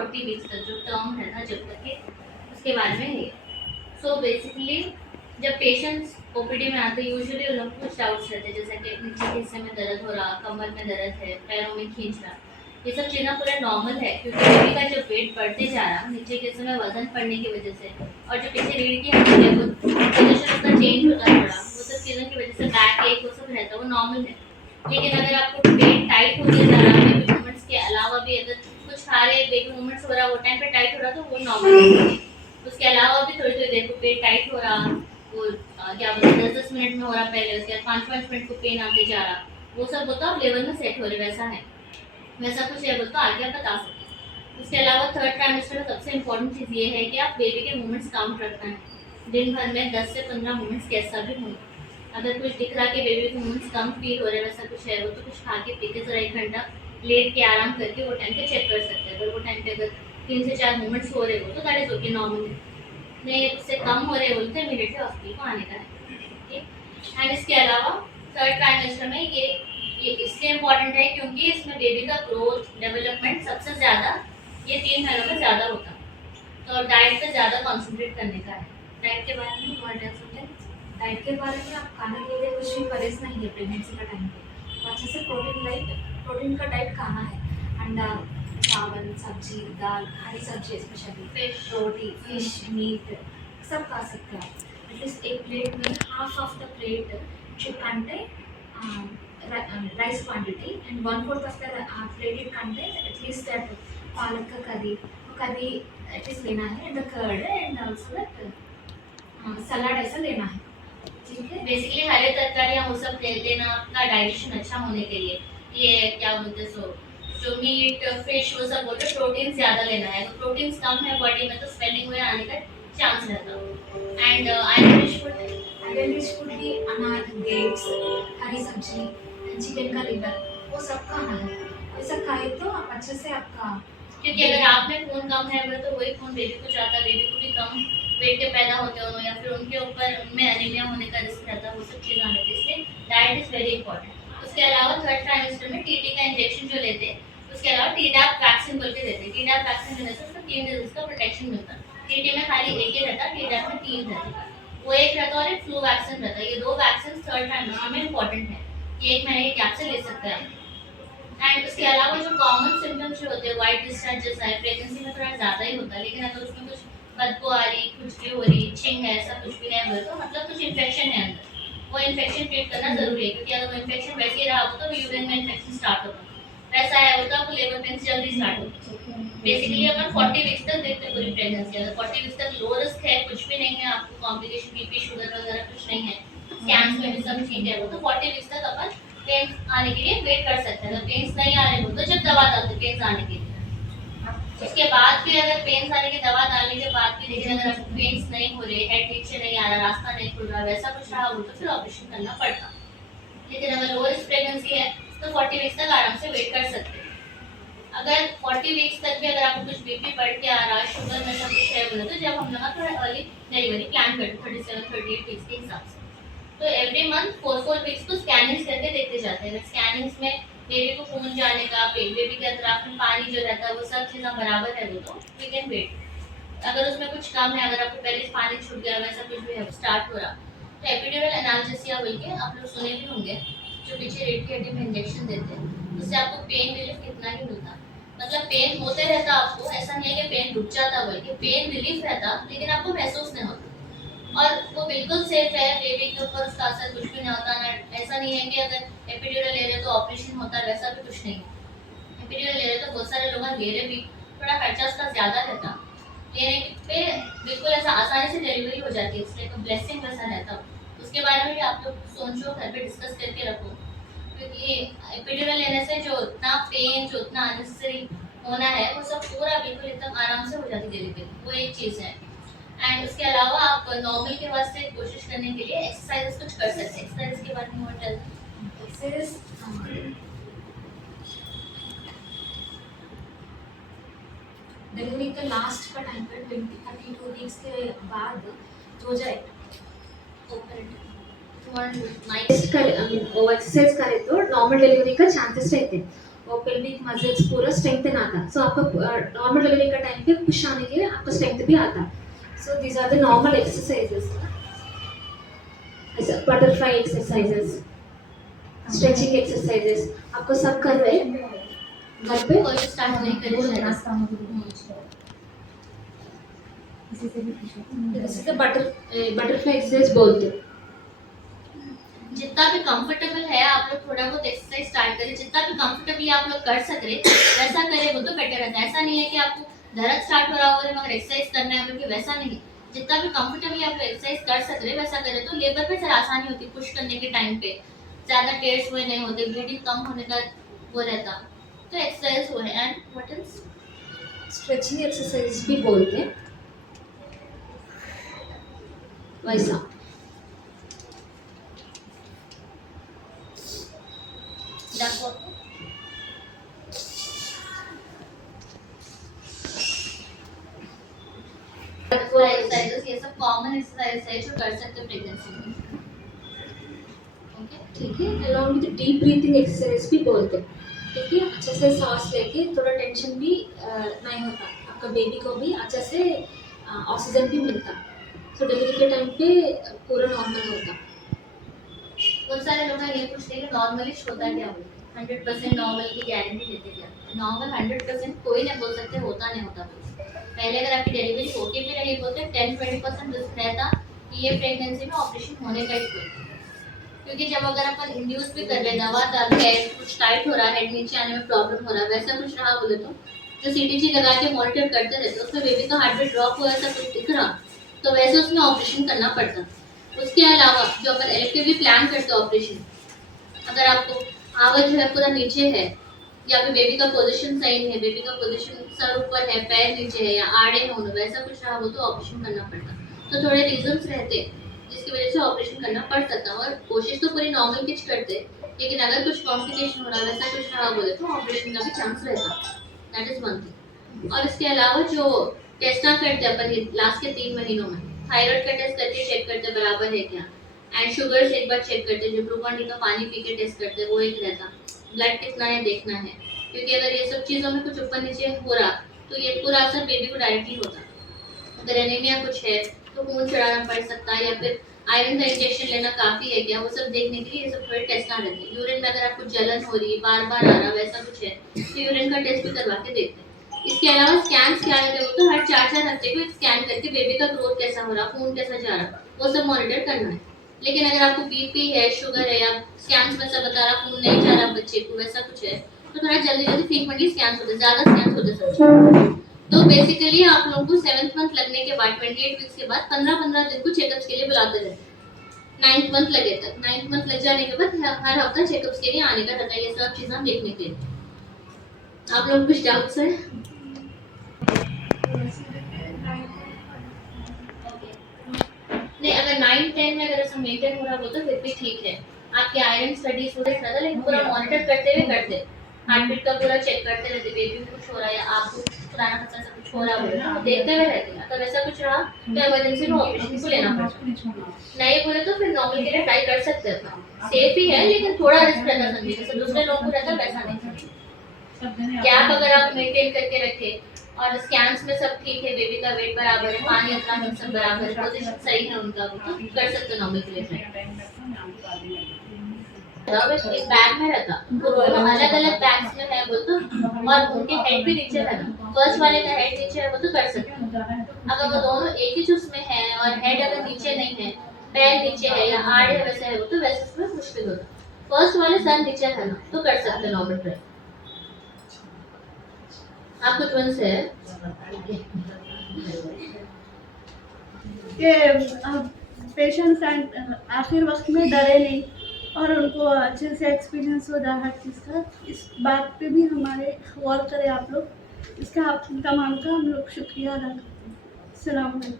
40 weeks तक जो term है ना जब तक के, उसके बारे में है। सो बेसिकली जब पेशेंट्स ओपीडी में आते हैं यूजुअली उन लोग कुछ डाउट्स रहते हैं, जैसे कि नीचे के हिस्से में दर्द हो रहा, कमर में दर्द है, पैरों में खींच रहा। ये सब चीज़ें पूरा नॉर्मल है, क्योंकि बेबी का जब वेट बढ़ते जा रहा नीचे के हिस्से में वजन पड़ने की वजह से, और जो पीछे रीढ़ की हड्डी है वो पोजीशन उसका चेंज होता है थोड़ा, वो सब चीज़ों की वजह से बैक एक वो सब रहता है, वो नॉर्मल है। लेकिन अगर आपको पेट टाइट होते जा रहा है, बेबी मूवमेंट्स के अलावा भी अगर कुछ खा रहे बेबी मूवमेंट्स हो रहा, वो टाइम पे टाइट हो रहा, तो वो नॉर्मल है। उसके अलावा भी थोड़ी थोड़ी देर को पेट टाइट हो रहा, वो क्या बोलते हैं 10-10 मिनट में हो रहा, पहले उसके बाद 5-5 मिनट को पेन आते जा रहा, वो सब होता है लेवल में सेट हो रहे, वैसा है, वैसा कुछ लेवल तो आगे आप बता सकते हैं। उसके अलावा थर्ड ट्राइमेस्टर में सबसे इम्पोर्टेंट चीज़ ये है कि आप बेबी के मूवमेंट्स काउंट रखना है, दिन भर में 10 से 15 मूवमेंट्स कैसा भी हों। अगर कुछ दिख रहा कि बेबी के मूवमेंट्स कम फील हो रहे, वैसा कुछ है, वो तो कुछ खा के पी के जरा 1 घंटा लेट के आराम करके वो टाइम पे चेक कर सकते हैं। अगर वो टाइम पे अगर 3 से 4 मूवमेंट्स हो रहे हो तो दैट इज ओके, नॉर्मल है। नहीं उससे कम हो रहे बोलते इमीडिएटली हॉस्पिटल को आने का है, ठीक। एंड इसके अलावा थर्ड ट्राइमेस्टर में ये इसलिए इम्पोर्टेंट है क्योंकि इसमें बेबी का ग्रोथ डेवलपमेंट सबसे ज़्यादा ये 3 महीनों में ज़्यादा होता है, तो डाइट पे ज़्यादा कॉन्सेंट्रेट करने का है। डाइट के बारे में और डाइट के बारे में आप खाने के लिए कुछ भी परहेज नहीं है प्रेगनेंसी का टाइम पे, तो अच्छे से प्रोटीन का डाइट खाना है। अंडा, चावल, सब्जी, दाल, हरी सब्जी स्पेशली, फिश, रोटी, फिश, मीट सब खा सकते हैं आप। एटलीस्ट एक प्लेट में half of the plate should contain rice quantity and 1/4 of the plate it contains at least that palak ka curry at least लेना है, and the curd and also that सलाद ऐसा लेना है, ठीक है। बेसिकली हरे तरकारियाँ वो सब ले लेना आपका डाइजेशन अच्छा होने के लिए। ये क्या बोलते हैं सो जो मीट फिश वो सब बोलते प्रोटीन ज़्यादा लेना है, तो प्रोटीन्स कम है बॉडी में तो स्वेलिंग हुए आने का चांस रहता है। एंड आयरन रिच फूड भी अनार, डेट्स, हरी सब्जी, चिकन का लिवर वो सब खाना है। ऐसा खाए तो आप अच्छे से आपका, क्योंकि अगर आप में खून कम है तो वही खून बेबी को जाता है, बेबी को भी कम वेट के पैदा होते हो या फिर उनके ऊपर उनमें एनीमिया होने का रिस्क रहता है, वो सब चीज़ें आने हैं, इसलिए डाइट इज़ वेरी इंपॉर्टेंट। उसके अलावा थर्ड ट्राइमेस्टर में टीटी का इंजेक्शन जो लेते हैं, उसके अलावा टीडैप वैक्सीन बोल के देते हैं। टीडैप वैक्सीन लेने से उसको 3 डिजीज का प्रोटेक्शन मिलता है। टीटी में खाली एक ही रहता है, टीडैप में 3 रहता है, वो एक रहता है और एक फ्लू वैक्सीन रहता है। ये 2 वैक्सीन थर्ड ट्राइमेस्टर में इंपॉर्टेंट है, ये 1 महीने के गैप से ले सकते हैं। एंड उसके अलावा जो कॉमन सिम्टम्स जो होते हैं वाइट डिस्चार्ज जैसा है, प्रेगनेंसी में थोड़ा ज़्यादा ही होता है, लेकिन अगर उसमें कुछ बदबू आ रही, खुजली हो रही, छिंग है, ऐसा कुछ भी नहीं हुआ तो मतलब कुछ इन्फेक्शन है अंदर, वो इन्फेक्शन ट्रीट करना जरूरी है, क्योंकि अगर वो इन्फेक्शन वैसे ही रहा हो तो यूरिन में इन्फेक्शन स्टार्ट होगा, वैसा है वो तो आपको लेबर पेन्स जल्दी स्टार्ट होगा। बेसिकली अपन 40 वीक्स तक देखते हैं पूरी प्रेगनेंसी, अगर 40 वीक्स तक लो रिस्क है, कुछ भी नहीं है, आपको कॉम्प्लिकेशन बीपी शुगर वगैरह कुछ नहीं है, स्कैन्स में भी सब ठीक है, वो तो 40 वीक्स तक अपन पेन्स आने के लिए वेट कर सकते हैं। अगर पेन्स नहीं आ रहे हो तो जब दवा डालते पेन्स आने के लिए, उसके बाद भी अगर पेन्स आने की दवा डालने के बाद भी लेकिन अगर आपको पेन्स नहीं हो रहे, हेड ठीक से नहीं आ रहा, रास्ता नहीं खुल रहा, वैसा कुछ रहा हो तो फिर ऑपरेशन करना पड़ता। लेकिन अगर लो रिस्क प्रेगनेंसी है तो 40 वीक्स तक आराम से वेट कर सकते हैं। अगर 40 वीक्स तक भी अगर आपको कुछ बीपी बढ़ के आ रहा, शुगर में सब कुछ है बोले तो जब हम लोग थोड़ा अर्ली डिलीवरी प्लान करते 37-38 वीक्स के हिसाब से, तो एवरी मंथ 4 वीक्स को स्कैनिंग्स करके देखते जाते हैं। अगर स्कैनिंग्स में बेबी को खून जाने का, बेबी के अतराफ में पानी जो रहता है वो सब चीज़ें बराबर है वो तो वी कैन वेट। अगर उसमें कुछ कम है, अगर आपको पहले पानी छूट गया वैसा कुछ भी है स्टार्ट हो रहा, तो एपिड्यूरल एनाल्जेसिया बोल के आप लोग सुने भी होंगे, जो पीछे रीढ़ की हड्डी में इंजेक्शन देते हैं, उससे आपको पेन रिलीफ कितना ही मिलता, मतलब पेन होते रहता आपको, ऐसा नहीं है कि पेन रुक जाता बोल के, पेन रिलीफ रहता लेकिन आपको महसूस नहीं होता, और वो बिल्कुल सेफ है, बेबी के ऊपर उसका असर कुछ भी नहीं होता ना, ऐसा नहीं है कि अगर एपिड्यूरल ले रहे तो ऑपरेशन होता है, वैसा भी कुछ नहीं है। एपिड्यूरल ले रहे तो बहुत सारे लोग ले रहे भी, थोड़ा खर्चा उसका ज़्यादा रहता, लेने पे बिल्कुल ऐसा आसानी से डिलीवरी हो जाती है, इसलिए तो ब्लेसिंग वैसा रहता। उसके बारे में भी आप लोग सोचो, घर पे डिस्कस करके रखो, क्योंकि एपिड्यूरल लेने से जो उतना पेन, जो उतना अननेसेसरी होना है वो सब पूरा बिल्कुल एकदम आराम से हो जाती डिलीवरी, वो एक चीज़ है। एंड उसके अलावा आप नॉर्मल के वास्ते कोशिश करने के लिए एक्सरसाइज कुछ कर सकते हैं। एक्सरसाइज के बारे में और डिलीवरी के लास्ट का टाइम पर 20-32 वीक्स के बाद जो जाए एक्सरसाइज करे तो नॉर्मल डिलीवरी का चांसेस रहते हैं। और पेल्विक मसल्स पूरा स्ट्रेंथन आता। सो आपका नॉर्मल डिलीवरी का टाइम पे पुश आने के लिए आपका स्ट्रेंथ भी आता। So these are the normal exercises, ऐसा बटरफ्लाई एक्सरसाइजेस, स्ट्रेचिंग एक्सरसाइजेस आपको सब कर रहे हैं घर पे। कोई स्टार्ट नहीं करे इसी से बटरफ्लाई एक्सरसाइज बोलते हैं। जितना भी कंफर्टेबल है आप लोग थोड़ा बहुत एक्सरसाइज स्टार्ट करें, जितना भी कंफर्टेबली आप लोग कर सक रहे वैसा करें, वो तो बेटर रहता है। ऐसा नहीं है कि आपको दर्द स्टार्ट हो रहा हो मगर एक्सरसाइज करना है बल्कि वैसा नहीं। जितना भी कंफर्टेबली आप लोग एक्सरसाइज कर सक रहे वैसा करें तो लेबर पे सर आसानी होती है, पुश करने के टाइम पे ज्यादा टेयर्स हुए नहीं होते, ब्लीडिंग कम होने का वो रहता। तो एक्सरसाइज हुए and what else, stretching exercise भी बोलते हैं वैसा। एक्सरसाइजेस ये सब कॉमन एक्सरसाइज है जो कर सकते हैं प्रेगनेंसी में। ओके ठीक है, along with deep breathing exercise भी बोलते हैं। ठीक है, अच्छे से सांस लेके थोड़ा टेंशन भी नहीं होता, आपका बेबी को भी अच्छे से ऑक्सीजन भी मिलता। तो डिलीवरी के टाइम पे पूरा नॉर्मल होता। बहुत सारे लोग ये पूछते हैं कि नॉर्मलिश होता क्या बोलते हैं, 100% नॉर्मल की गारंटी देते क्या? नॉर्मल 100% कोई नहीं बोल सकते होता नहीं होता। पहले अगर आपकी डिलीवरी होती भी रही बोलते 10-20% रिस्क रहता कि ये प्रेगनेंसी में ऑपरेशन होने का ही, क्योंकि जब अगर अपन इंड्यूस भी कर रहे दवा डाल के कुछ टाइट हो रहा है, हेड नीचे आने में प्रॉब्लम हो रहा है, वैसा कुछ रहा बोले तो जो सीटीजी लगा के मॉनिटर करते रहते उसमें बेबी का हार्ट बीट ड्रॉप हुआ ऐसा कुछ दिख रहा तो वैसे उसमें ऑपरेशन करना पड़ता। उसके अलावा जो अपन इलेक्टिवली प्लान करते ऑपरेशन, अगर आपको आवाज जो है पूरा नीचे है या फिर बेबी का पोजीशन सही है, बेबी का पोजीशन सर ऊपर है पैर नीचे है या आड़े है उन्हें, वैसा कुछ रहा हो तो ऑपरेशन करना पड़ता। तो थोड़े रीजंस रहते जिसकी वजह से ऑपरेशन करना पड़ सकता। और कोशिश तो पूरी नॉर्मल किच करते, लेकिन अगर कुछ कॉम्प्लिकेशन हो रहा वैसा कुछ रहा बोले तो ऑपरेशन का भी चांस रहता। That is one thing. और इसके अलावा जो टेस्ट करते अपन लास्ट के 3 महीनों में, थायराइड का टेस्ट करके चेक करते बराबर है क्या, एंड शुगर एक बार चेक करते, जो ग्लूकोन डी का पानी पी के टेस्ट करते वो एक रहता, ब्लड कितना है देखना है, क्योंकि अगर ये सब चीज़ों में कुछ ऊपर नीचे हो रहा तो ये पूरा असर बेबी को डायरेक्टली होता। अगर एनीमिया कुछ है तो खून चढ़ाना पड़ सकता है या फिर आयरन का इंजेक्शन लेना काफ़ी है क्या, वो सब देखने के लिए ये सब थोड़े टेस्ट रहते हैं। यूरिन में अगर आपको जलन हो रही है बार बार आ रहा वैसा कुछ है तो यूरिन का टेस्ट भी करवा के देखते हैं। इसके अलावा स्कैन्स क्या रहते हो तो हर 4-4 हफ्ते को स्कैन करके बेबी का ग्रोथ कैसा हो रहा, खून कैसा जा रहा, वो सब मॉनिटर करना है। लेकिन अगर आपको बीपी है, शुगर है या स्कैन्स में सब बता रहा खून नहीं जा रहा बच्चे को, वैसा कुछ है तो थोड़ा जल्दी जल्दी फ्रीक्वेंटली स्कैन्स होते, ज़्यादा स्कैन्स होते सब। तो बेसिकली आप लोगों को 7th मंथ लगने के बाद 28 वीक्स के बाद 15-15 दिन को चेकअप्स के लिए बुलाते रहते। 9th मंथ लगे तक, 9th मंथ लग जाने के बाद हर हफ्ता चेकअप्स के लिए आने का रहता है, ये सब चीज़ें देखने के लिए। आप लोग कुछ डाउट्स है? नहीं, अगर 9-10 में अगर ऐसा मेंटेन हो रहा हो तो फिर भी ठीक है। आपके आयरन स्टडीज हो रहा है लेकिन पूरा मॉनिटर करते हुए करते, हार्ट बीट का पूरा चेक करते रहते, बेबी में कुछ हो रहा है या आपको पुराना खर्चा से कुछ हो रहा है तो देखते हुए रहते हैं। अगर वैसा कुछ रहा तो इमरजेंसी में ऑपरेशन को लेना पड़ता। नहीं बोले तो फिर नॉर्मल के लिए ट्राई कर सकते हैं, सेफ ही है लेकिन थोड़ा रिस्क रहता समझिए, जैसे दूसरे लोगों को रहता वैसा नहीं। गैप अगर आप मेंटेन करके रखे और स्कैन्स में सब ठीक है, बेबी का वेट बराबर है, पानी अपना सब बराबर है, पोजीशन सही है उनका भी तो कर सकते हैं नॉर्मल के लिए। एक बैग में रहता, दोनों अलग अलग बैग्स में है बोल तो, और उनके हेड भी नीचे रहता। फर्स्ट वाले का हेड नीचे है वो तो कर सकते हैं। अगर वो दोनों एक ही चूस में है और हेड अगर नीचे नहीं है, पैर नीचे है या आड़े है वैसे है वो तो वैसे उसमें मुश्किल होता। फर्स्ट वाले सर नीचे है ना तो कर सकते हैं नॉर्मल ट्राई। आप कुछ वन से है कि पेशेंट्स आखिर वक्त में डरे नहीं और उनको अच्छे से एक्सपीरियंस हो रहा है चीज़ का, इस बात पे भी हमारे गौर करें आप लोग। इसका आप तमाम का हम लोग शुक्रिया अदा करते हैं। अस्सलाम वालेकुम।